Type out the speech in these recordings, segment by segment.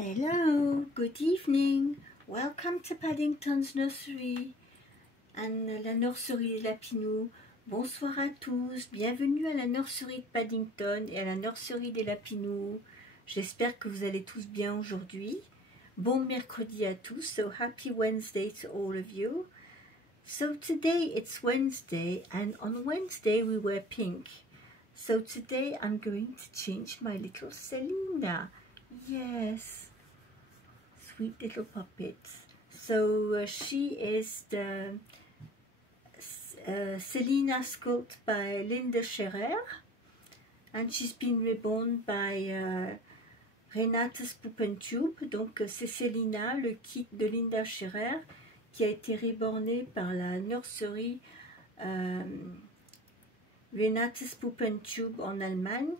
Hello, good evening. Welcome to Paddington's Nursery and la nurserie des Lapinous. Bonsoir à tous, bienvenue à la nurserie de Paddington et à la nurserie des Lapinous. J'espère que vous allez tous bien aujourd'hui. Bon mercredi à tous, so happy Wednesday to all of you. So today it's Wednesday and on Wednesday we wear pink. So today I'm going to change my little Selina. Yes, sweet little puppet. So she is the Selina sculpt by Linda Scherer, and she's been reborn by Renate's Puppentube. Donc c'est Selina, le kit de Linda Scherer, qui a été reborné par la nurserie Renate's Puppentube en Allemagne,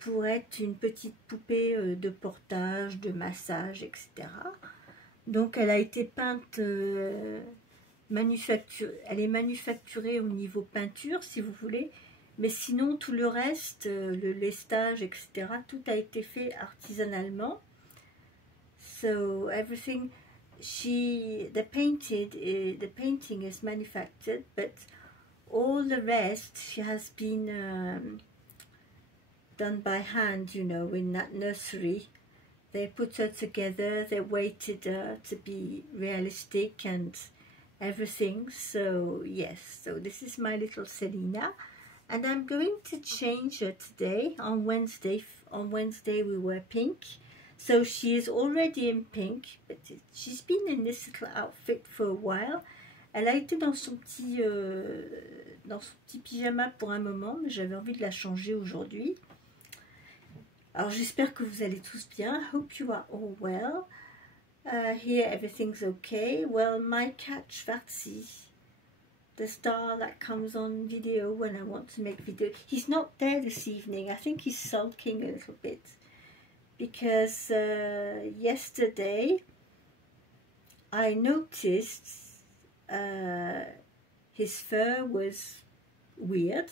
pour être une petite poupée de portage, de massage, etc. Donc elle a été peinte, elle est manufacturée au niveau peinture, si vous voulez, mais sinon tout le reste, le lestage, etc., tout a été fait artisanalement. So everything, the painting is manufactured, but all the rest she has been done by hand, you know, in that nursery. They put her together, they waited to be realistic and everything. So yes, so this is my little Selina, and I'm going to change her today. On Wednesday we wear pink, so she is already in pink, but she's been in this little outfit for a while. Elle a été dans son petit pyjama pour un moment, mais j'avais envie de la changer aujourd'hui. Alors j'espère que vous allez tous bien. I hope you are all well. Here everything's okay. Well, my cat Schwarzi, the star that comes on video when I want to make video, he's not there this evening. I think he's sulking a little bit because yesterday I noticed his fur was weird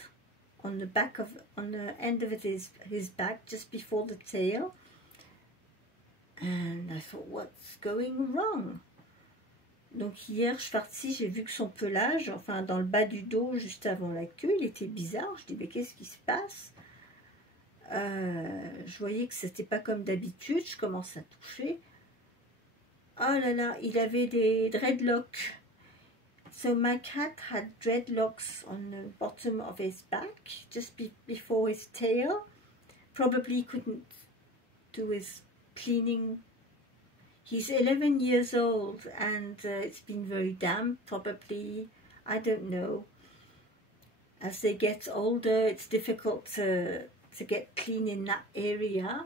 on the end of his back, just before the tail, and I thought, what's going wrong? Donc hier, Schwarzi, j'ai vu que son pelage, enfin dans le bas du dos, juste avant la queue, il était bizarre. Je dis, mais qu'est-ce qui se passe? Je voyais que c'était pas comme d'habitude. Je commence à toucher. Oh là là, il avait des dreadlocks. So my cat had dreadlocks on the bottom of his back, just before his tail. Probably couldn't do his cleaning. He's 11 years old and it's been very damp, probably, I don't know. As they get older, it's difficult to get clean in that area.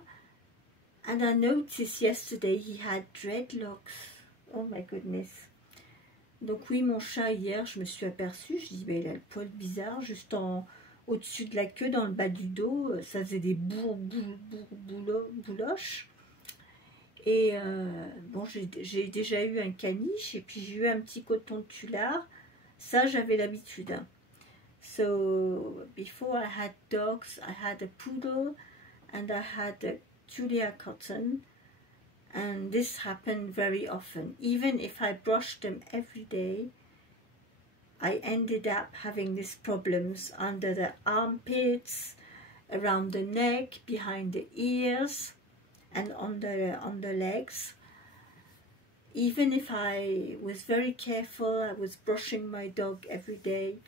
And I noticed yesterday he had dreadlocks. Oh my goodness. Donc oui, mon chat, hier, je me suis aperçue, je dis, ben, il a le poil bizarre, juste au-dessus de la queue, dans le bas du dos, ça faisait des bouloches. Et bon, j'ai déjà eu un caniche, et puis j'ai eu un petit coton de tulard. Ça, j'avais l'habitude. Hein. So, before I had dogs, I had a poodle, and I had a Julia cotton. And this happened very often. Even if I brushed them every day, I ended up having these problems under the armpits, around the neck, behind the ears, and on the legs. Even if I was very careful, I was brushing my dog every day,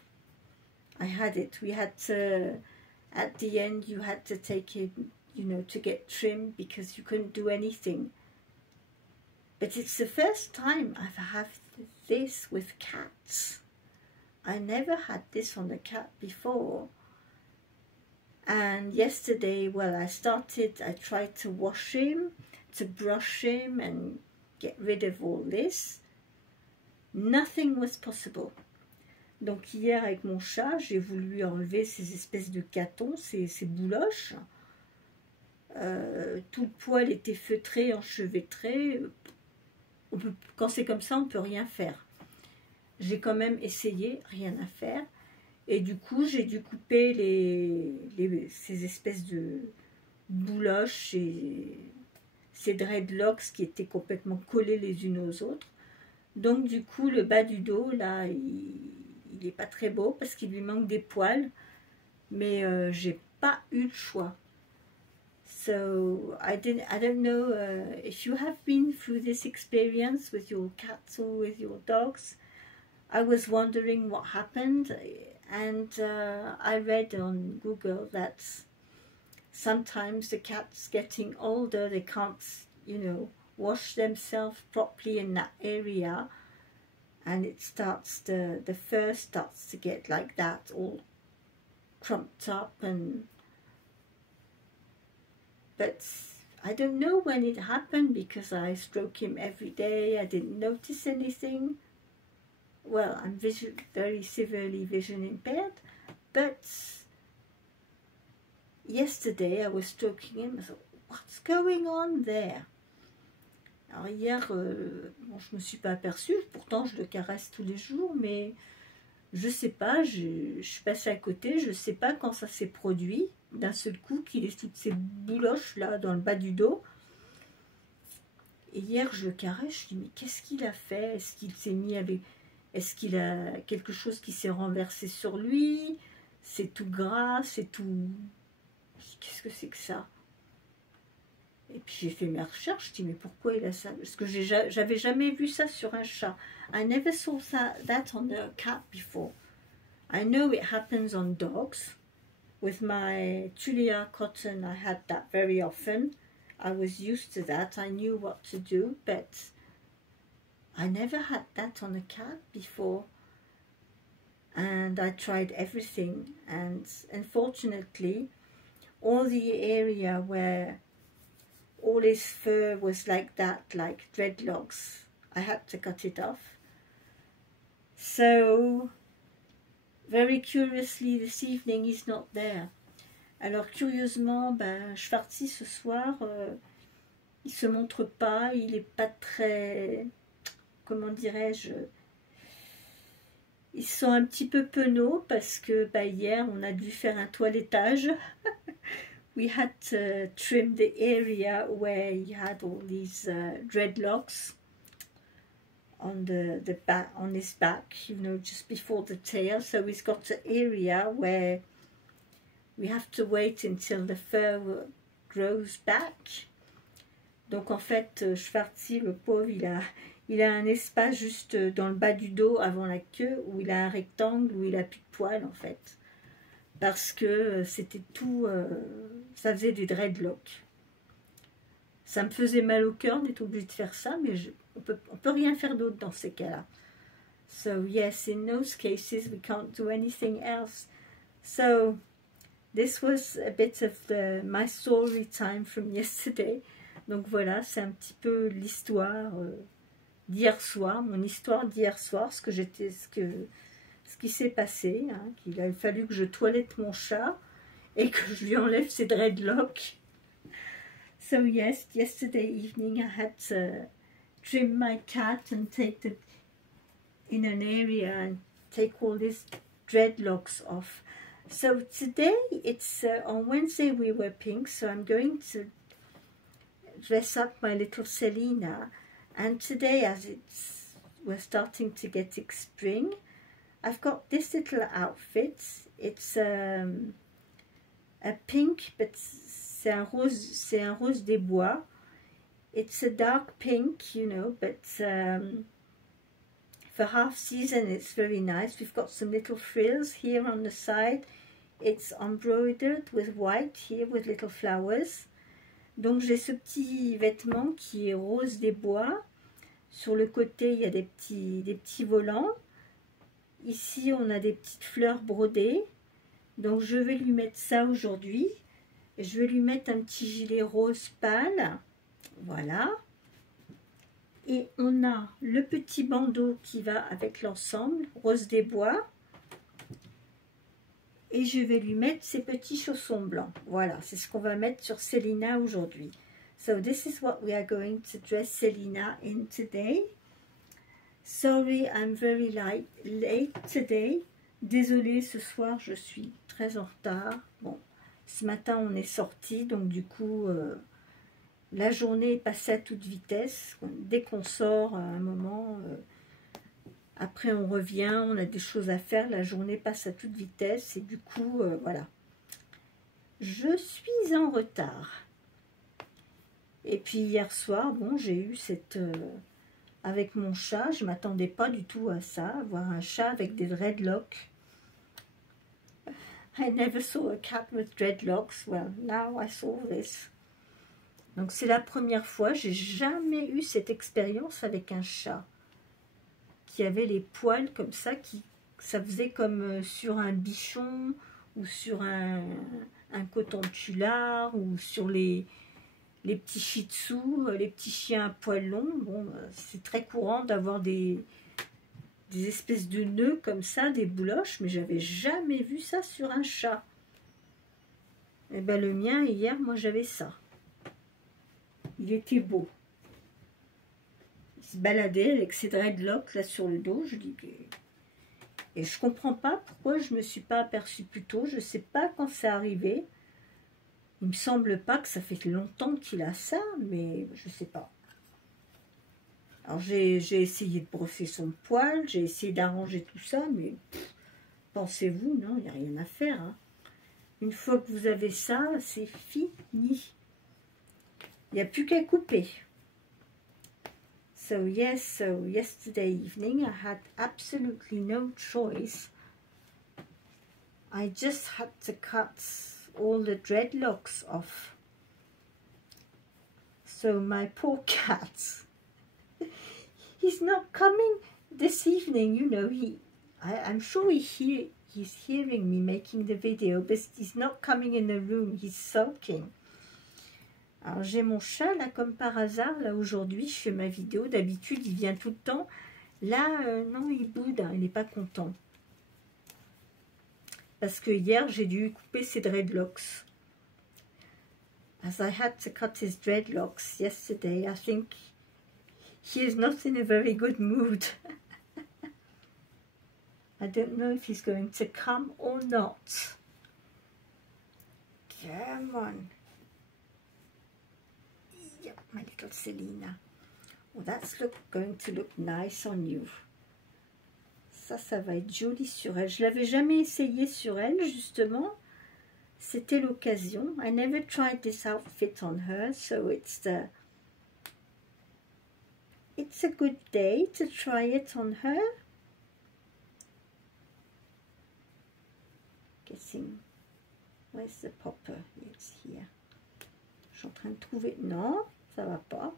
I had it. We had to, at the end, you had to take it, you know, to get trimmed because you couldn't do anything. But it's the first time I've had this with cats. I never had this on a cat before. And yesterday, well, I tried to wash him, to brush him and get rid of all this. Nothing was possible. Donc hier, avec mon chat, j'ai voulu enlever ces espèces de catons, ces bouloches. Tout le poil était feutré, enchevêtré. Quand c'est comme ça, on ne peut rien faire. J'ai quand même essayé, rien à faire. Et du coup, j'ai dû couper ces espèces de bouloches et ses dreadlocks qui étaient complètement collés les unes aux autres. Donc du coup, le bas du dos, là, il n'est pas très beau parce qu'il lui manque des poils. Mais j'ai pas eu le choix. So I don't know if you have been through this experience with your cats or with your dogs. I was wondering what happened, and I read on Google that sometimes the cats getting older, they can't, you know, wash themselves properly in that area, and it starts, the fur starts to get like that, all crumped up. And but I don't know when it happened because I stroke him every day. I didn't notice anything. Well, I'm very severely vision impaired, but yesterday I was stroking him. I thought, what's going on there? Alors hier, bon, je me suis pas aperçue, pourtant je le caresse tous les jours, mais je sais pas, je suis passée à côté, je sais pas quand ça s'est produit, d'un seul coup qu'il ait toutes ces bouloches là dans le bas du dos. Et hier je le caresse, je dis mais qu'est-ce qu'il a fait? Est-ce qu'il s'est mis avec... Est-ce qu'il a quelque chose qui s'est renversé sur lui? C'est tout gras, c'est tout... Qu'est-ce que c'est que ça? Et puis j'ai fait mes recherches, je dis mais pourquoi il a ça? Parce que j'avais jamais vu ça sur un chat. I never saw that on a cat before. I know it happens on dogs. With my Tulia cotton, I had that very often. I was used to that. I knew what to do, but I never had that on a cat before. And I tried everything, and unfortunately, all the area where all his fur was like that, like dreadlocks, I had to cut it off. So, very curiously, this evening he's not there. Alors curieusement, ben, Schwartzy ce soir, il se montre pas, il est pas très, comment dirais-je, ils sont un petit peu penauds parce que ben, hier on a dû faire un toilettage. We had to trim the area where he had all these dreadlocks on the back, on his back, you know, just before the tail. So he's got an area where we have to wait until the fur grows back. Donc en fait, Schwartzy, le pauvre, il a un espace juste dans le bas du dos avant la queue où il a un rectangle où il a plus de poils en fait. Parce que c'était tout, ça faisait des dreadlocks. Ça me faisait mal au cœur d'être obligé de faire ça, mais on peut rien faire d'autre dans ces cas-là. So yes, in those cases we can't do anything else. So this was a bit of my story time from yesterday. Donc voilà, c'est un petit peu l'histoire d'hier soir, mon histoire d'hier soir, ce qui s'est passé, hein, qu'il a fallu que je toilette mon chat et que je lui enlève ses dreadlocks. So yes, yesterday evening I had to trim my cat and take it in an area and take all these dreadlocks off. So today, it's on Wednesday we were pink, so I'm going to dress up my little Selina. And today, as we're starting to get spring, I've got this little outfit. It's a pink, but c'est un rose des bois. It's a dark pink, you know, but for half season it's very nice. We've got some little frills here on the side. It's embroidered with white here with little flowers. Donc j'ai ce petit vêtement qui est rose des bois. Sur le côté il y a des petits volants. Ici on a des petites fleurs brodées. Donc je vais lui mettre ça aujourd'hui. Je vais lui mettre un petit gilet rose pâle. Voilà. Et on a le petit bandeau qui va avec l'ensemble, rose des bois. Et je vais lui mettre ses petits chaussons blancs. Voilà, c'est ce qu'on va mettre sur Selina aujourd'hui. So this is what we are going to dress Selina in today. Sorry, I'm very late today. Désolée, ce soir, je suis très en retard. Bon, ce matin, on est sorti, donc du coup... La journée est passée à toute vitesse. Dès qu'on sort à un moment, après on revient, on a des choses à faire. La journée passe à toute vitesse et du coup, voilà. Je suis en retard. Et puis hier soir, bon, j'ai eu cette... avec mon chat, je ne m'attendais pas du tout à ça, avoir un chat avec des dreadlocks. I never saw a cat with dreadlocks. Well, now I saw this. Donc c'est la première fois, j'ai jamais eu cette expérience avec un chat qui avait les poils comme ça, ça faisait comme sur un bichon ou sur un coton-tulard ou sur les petits shih tzu, les petits chiens à poils longs. Bon, c'est très courant d'avoir des espèces de nœuds comme ça, des bouloches, mais j'avais jamais vu ça sur un chat. Et ben le mien, hier, moi j'avais ça. Il était beau. Il se baladait avec ses dreadlocks là sur le dos. Je dis que... Et je comprends pas pourquoi je me suis pas aperçue plus tôt. Je sais pas quand c'est arrivé. Il me semble pas que ça fait longtemps qu'il a ça, mais je sais pas. Alors j'ai essayé de brosser son poil, j'ai essayé d'arranger tout ça, mais pensez-vous, non, il n'y a rien à faire. Hein. Une fois que vous avez ça, c'est fini. Il n'y a plus qu'à couper. So yesterday evening I had absolutely no choice. I just had to cut all the dreadlocks off. So my poor cat, he's not coming this evening, you know, I'm sure he's hearing me making the video, but he's not coming in the room, he's sulking. Alors j'ai mon chat là comme par hasard, là aujourd'hui je fais ma vidéo, d'habitude il vient tout le temps, là non il boude, hein, il n'est pas content. Parce que hier j'ai dû couper ses dreadlocks. As I had to cut his dreadlocks yesterday, I think he is not in a very good mood. I don't know if he's going to come or not. Come on. Yep, my little Selena. Oh, that's going to look nice on you. Ça va être joli sur elle. Je l'avais jamais essayé sur elle, justement. C'était l'occasion. I never tried this outfit on her, so it's a good day to try it on her. Guessing. Where's the popper? It's here. Je suis en train de trouver... Non, ça va pas.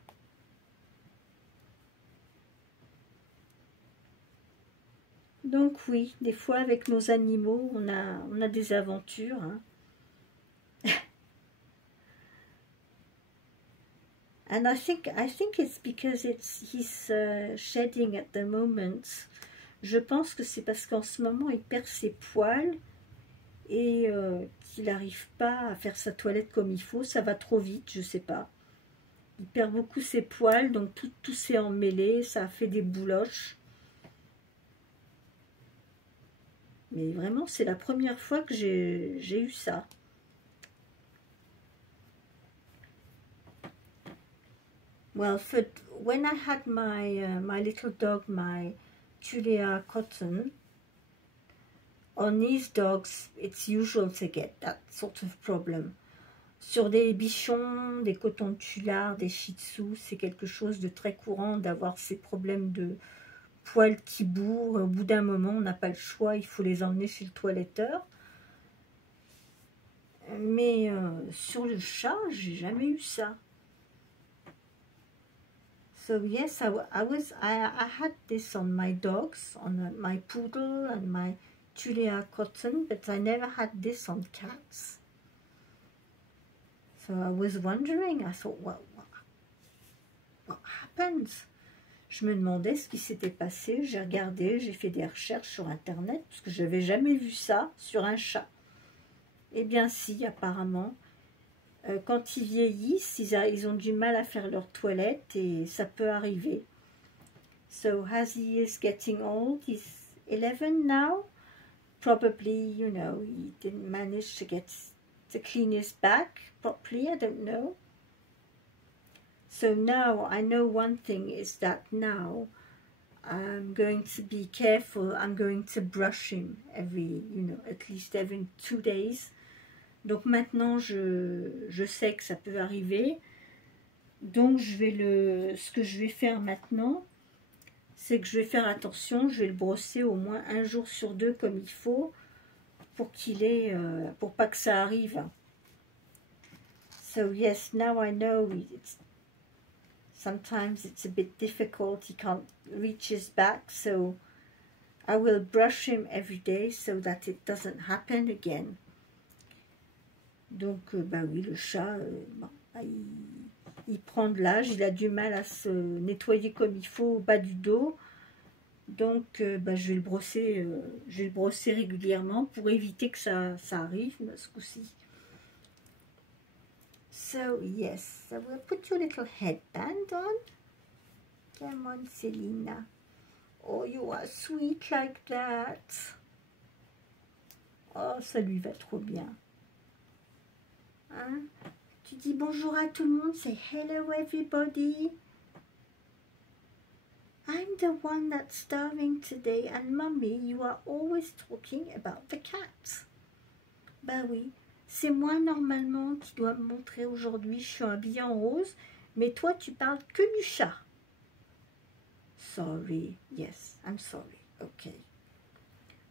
Donc oui, des fois avec nos animaux, on a des aventures. Hein. And I think it's because he's shedding at the moment. Je pense que c'est parce qu'en ce moment il perd ses poils et qu'il n'arrive pas à faire sa toilette comme il faut. Ça va trop vite, je sais pas. Il perd beaucoup ses poils, donc tout s'est emmêlé, ça a fait des bouloches. Mais vraiment, c'est la première fois que j'ai eu ça. Well, when I had my little dog, my Julia Cotton, on these dogs, it's usual to get that sort of problem. Sur des bichons, des cotons-tulards, des shih tzu, c'est quelque chose de très courant d'avoir ces problèmes de poils qui bourrent. Au bout d'un moment, on n'a pas le choix, il faut les emmener chez le toiletteur. Mais sur le chat, j'ai jamais eu ça. So yes, I had this on my dogs, on my poodle and my Julia Cotton, but I never had this on cats. So I was wondering, I thought, what happened? Je me demandais ce qui s'était passé, j'ai regardé, j'ai fait des recherches sur internet, parce que je n'avais jamais vu ça sur un chat. Eh bien si, apparemment, quand ils vieillissent, ils ont du mal à faire leur toilette et ça peut arriver. So as he is getting old, he's 11 now, probably, you know, he didn't manage to clean his back properly, I don't know. So now I know one thing is that now I'm going to be careful. I'm going to brush him every, at least every 2 days. Donc maintenant, je sais que ça peut arriver. Donc ce que je vais faire maintenant, c'est que je vais faire attention. Je vais le brosser au moins 1 jour sur 2 comme il faut, pour pour pas que ça arrive. So yes, now I know sometimes it's a bit difficult. He can't reach his back, so I will brush him every day so that it doesn't happen again. Donc, bah oui, le chat, il prend de l'âge, il a du mal à se nettoyer comme il faut au bas du dos. Donc, bah, je vais le brosser régulièrement pour éviter que ça arrive ce coup-ci. So, yes, I will put your little headband on. Come on, Selina. Oh, you are sweet like that. Oh, ça lui va trop bien. Hein? Tu dis bonjour à tout le monde. Say hello, everybody. I'm the one that's starving today. And Mummy, you are always talking about the cat. Bah oui. C'est moi normalement qui dois me montrer aujourd'hui. Je suis habillée en rose. Mais toi, tu parles que du chat. Sorry. Yes, I'm sorry. Okay.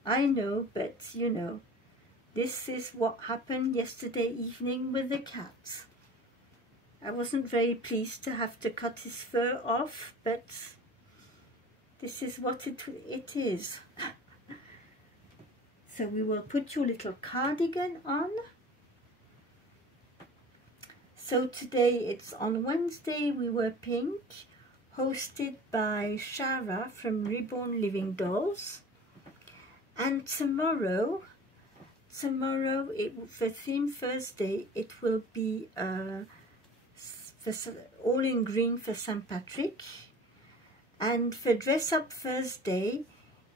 I know, but you know, this is what happened yesterday evening with the cat. I wasn't very pleased to have to cut his fur off, but this is what it is. So we will put your little cardigan on. So today, it's on Wednesday, we were pink, hosted by Shara from Reborn Living Dolls. And tomorrow, for Theme Thursday, it will be all in green for St. Patrick. And for Dress Up Thursday,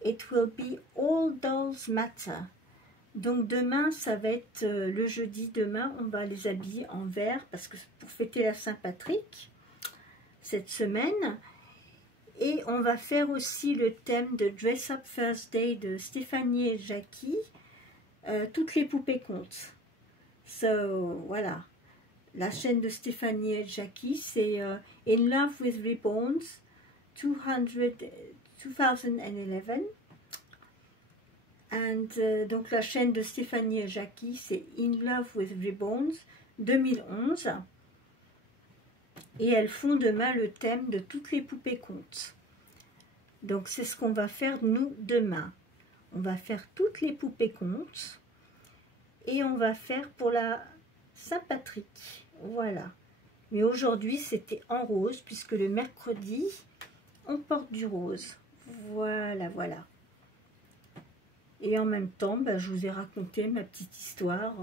it will be All Dolls Matter. Donc demain, ça va être le jeudi. Demain, on va les habiller en vert parce que pour fêter la Saint-Patrick cette semaine. Et on va faire aussi le thème de Dress Up Thursday de Stéphanie et Jackie. Toutes les poupées comptent. So, voilà. La chaîne de Stéphanie et Jackie, c'est In Love with Reborns 2011. Donc la chaîne de Stéphanie et Jackie, c'est In Love with Reborns 2011. Et elles font demain le thème de toutes les poupées comptent. Donc c'est ce qu'on va faire nous demain. On va faire toutes les poupées comptent. Et on va faire pour la Saint-Patrick. Voilà. Mais aujourd'hui c'était en rose, puisque le mercredi, on porte du rose. Voilà, voilà. Et en même temps, bah, je vous ai raconté ma petite histoire,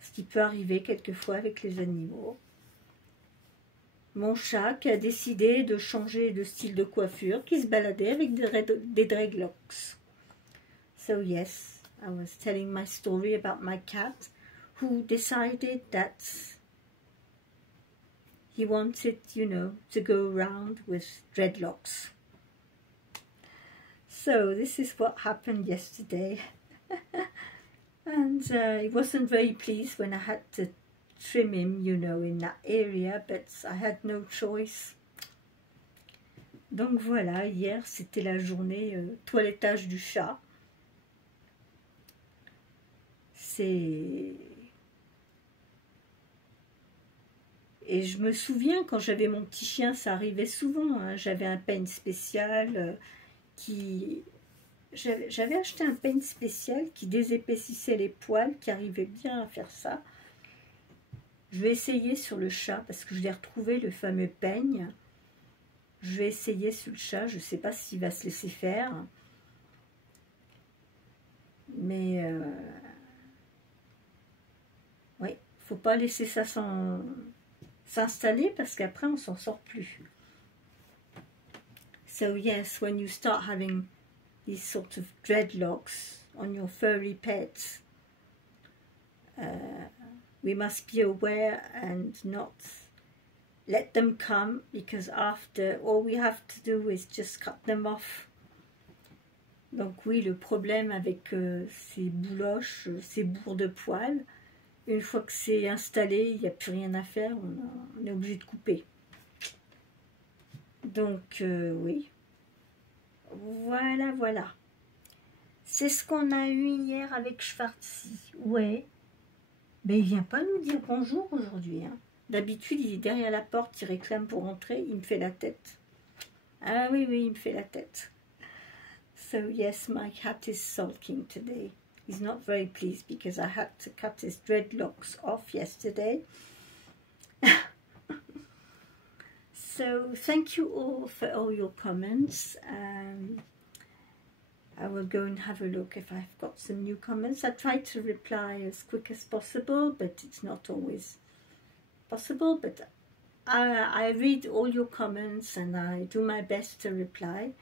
ce qui peut arriver quelquefois avec les animaux. Mon chat qui a décidé de changer de style de coiffure, qui se baladait avec des dreadlocks. So yes, I was telling my story about my cat who decided that he wanted, you know, to go around with dreadlocks. So this is what happened yesterday. And he wasn't very pleased when I had to trim him, you know, in that area, but I had no choice. Donc voilà, hier c'était la journée toilettage du chat. Et je me souviens quand j'avais mon petit chien, ça arrivait souvent, hein, j'avais un peigne spécial j'avais acheté un peigne spécial qui désépaississait les poils, qui arrivait bien à faire ça. Je vais essayer sur le chat parce que je l'ai retrouvé, le fameux peigne. Je vais essayer sur le chat, je ne sais pas s'il va se laisser faire. Mais oui, il ne faut pas laisser ça s'installer parce qu'après on s'en sort plus. So yes, when you start having these sort of dreadlocks on your furry pets, we must be aware and not let them come, because after, all we have to do is just cut them off. Donc oui, le problème avec ces bouloches, ces bourres de poils, une fois que c'est installé, il n'y a plus rien à faire, on est obligé de couper. Donc oui, voilà, voilà. C'est ce qu'on a eu hier avec Schwartzy. Ouais, mais il vient pas nous dire bonjour aujourd'hui. Hein. D'habitude, il est derrière la porte, il réclame pour entrer, il me fait la tête. Ah oui, oui, il me fait la tête. So yes, my cat is sulking today. He's not very pleased because I had to cut his dreadlocks off yesterday. So thank you all for all your comments. I will go and have a look if I've got some new comments. I try to reply as quick as possible, but it's not always possible. But I read all your comments and I do my best to reply.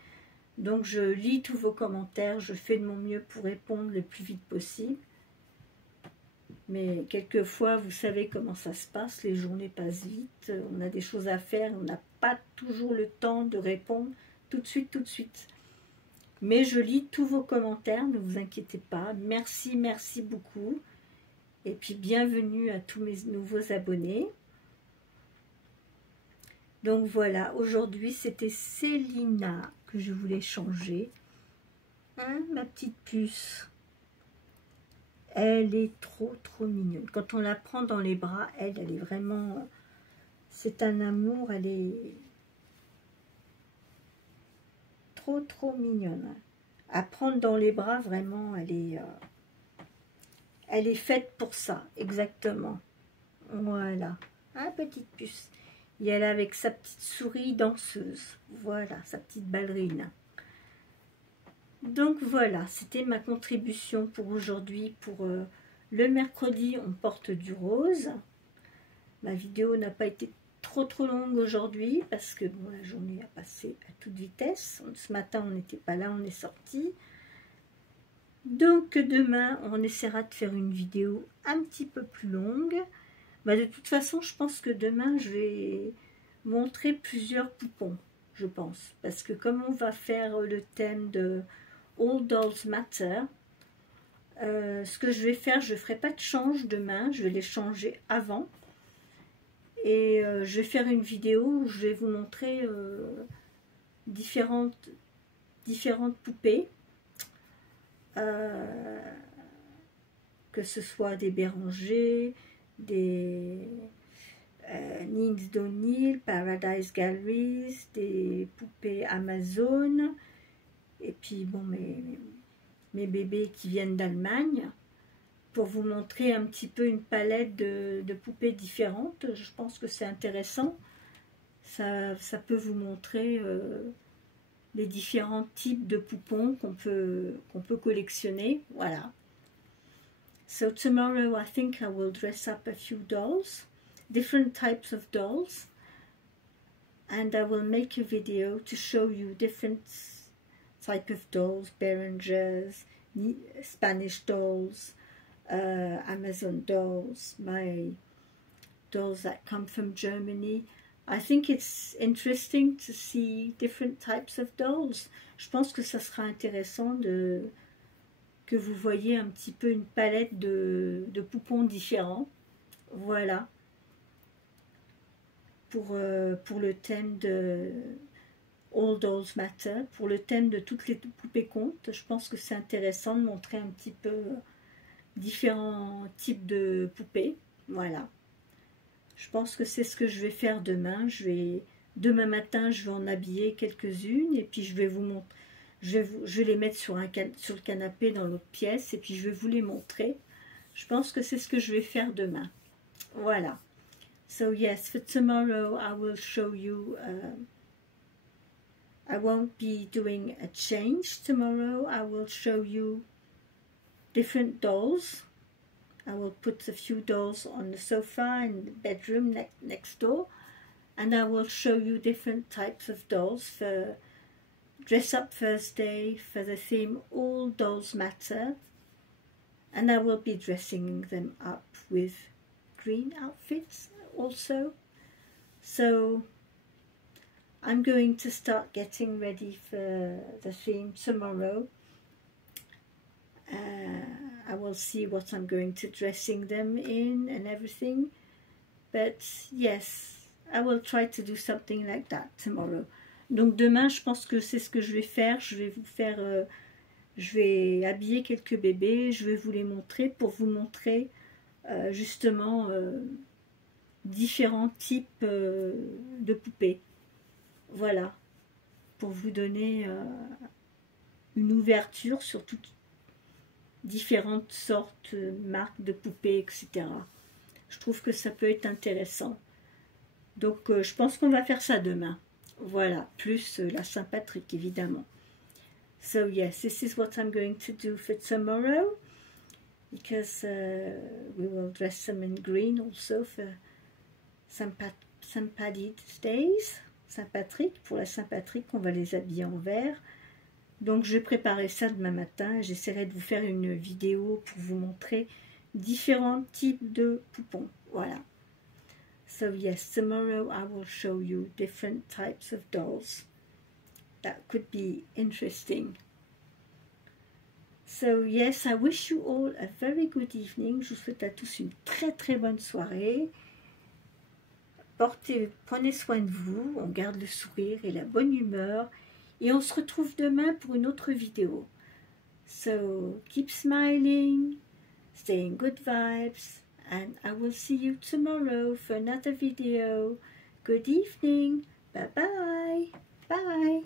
Donc je lis tous vos commentaires, je fais de mon mieux pour répondre le plus vite possible. Mais quelquefois, vous savez comment ça se passe, les journées passent vite, on a des choses à faire, on n'a pas toujours le temps de répondre tout de suite, tout de suite. Mais je lis tous vos commentaires, ne vous inquiétez pas. Merci, merci beaucoup. Et puis bienvenue à tous mes nouveaux abonnés. Donc voilà, aujourd'hui c'était Célina que je voulais changer. Hein, ma petite puce. Elle est trop mignonne. Quand on la prend dans les bras, elle est vraiment... C'est un amour, elle est trop mignonne. À prendre dans les bras, vraiment, elle est faite pour ça, exactement. Voilà, hein, petite puce. Et elle est avec sa petite souris danseuse. Voilà, sa petite ballerine. Donc voilà, c'était ma contribution pour aujourd'hui. Pour le mercredi, on porte du rose. Ma vidéo n'a pas été trop longue aujourd'hui parce que bon, la journée a passé à toute vitesse. Ce matin, on n'était pas là, on est sorti. Donc demain, on essaiera de faire une vidéo un petit peu plus longue. Bah, de toute façon, je pense que demain, je vais montrer plusieurs poupons, je pense. Parce que comme on va faire le thème de All Dolls Matter, ce que je vais faire, je ne ferai pas de change demain, je vais les changer avant. Et je vais faire une vidéo où je vais vous montrer différentes poupées. Que ce soit des Bérangers, des Nins d'O'Neill, Paradise Galleries, des poupées Amazon, et puis bon, mes bébés qui viennent d'Allemagne, pour vous montrer un petit peu une palette de poupées différentes. Je pense que c'est intéressant. Ça peut vous montrer les différents types de poupons qu'on peut collectionner. Voilà. So tomorrow I think I will dress up a few dolls, different types of dolls, and I will make a video to show you different type of dolls, Berengers, Spanish dolls, Amazon dolls, my dolls that come from Germany. I think it's interesting to see different types of dolls. Je pense que ça sera intéressant que vous voyez un petit peu une palette de poupons différents. Voilà. Pour le thème de All Dolls Matter, pour le thème de toutes les poupées comptent, je pense que c'est intéressant de montrer un petit peu différents types de poupées. Voilà. Je pense que c'est ce que je vais faire demain. Demain matin, je vais en habiller quelques-unes et puis je vais vous montrer. Je vais les mettre sur le canapé dans l'autre pièce et puis je vais vous les montrer. Je pense que c'est ce que je vais faire demain. Voilà. So yes, for tomorrow I will show you. I won't be doing a change tomorrow. I will show you different dolls. I will put a few dolls on the sofa in the bedroom next door, and I will show you different types of dolls for Dress Up Thursday, for the theme All Dolls Matter, and I will be dressing them up with green outfits also. So I'm going to start getting ready for the theme tomorrow. I will see what I'm going to dressing them in and everything. But yes, I will try to do something like that tomorrow. Donc demain, je pense que c'est ce que je vais faire. Je vais vous faire, je vais habiller quelques bébés. Je vais vous les montrer pour vous montrer justement différents types de poupées. Voilà, pour vous donner une ouverture sur toutes différentes sortes, marques de poupées, etc. Je trouve que ça peut être intéressant. Donc je pense qu'on va faire ça demain. Voilà, plus la Saint-Patrick évidemment. So yes, this is what I'm going to do for tomorrow. Because we will dress them in green also for St. Paddy's Days. Saint-Patrick, pour la Saint-Patrick, on va les habiller en vert. Donc je vais préparer ça demain matin. J'essaierai de vous faire une vidéo pour vous montrer différents types de poupons. Voilà. So yes, tomorrow I will show you different types of dolls. That could be interesting. So yes, I wish you all a very good evening. Je vous souhaite à tous une très bonne soirée. Prenez soin de vous, on garde le sourire et la bonne humeur. Et on se retrouve demain pour une autre vidéo. So keep smiling, stay in good vibes, and I will see you tomorrow for another video. Good evening. Bye bye. Bye.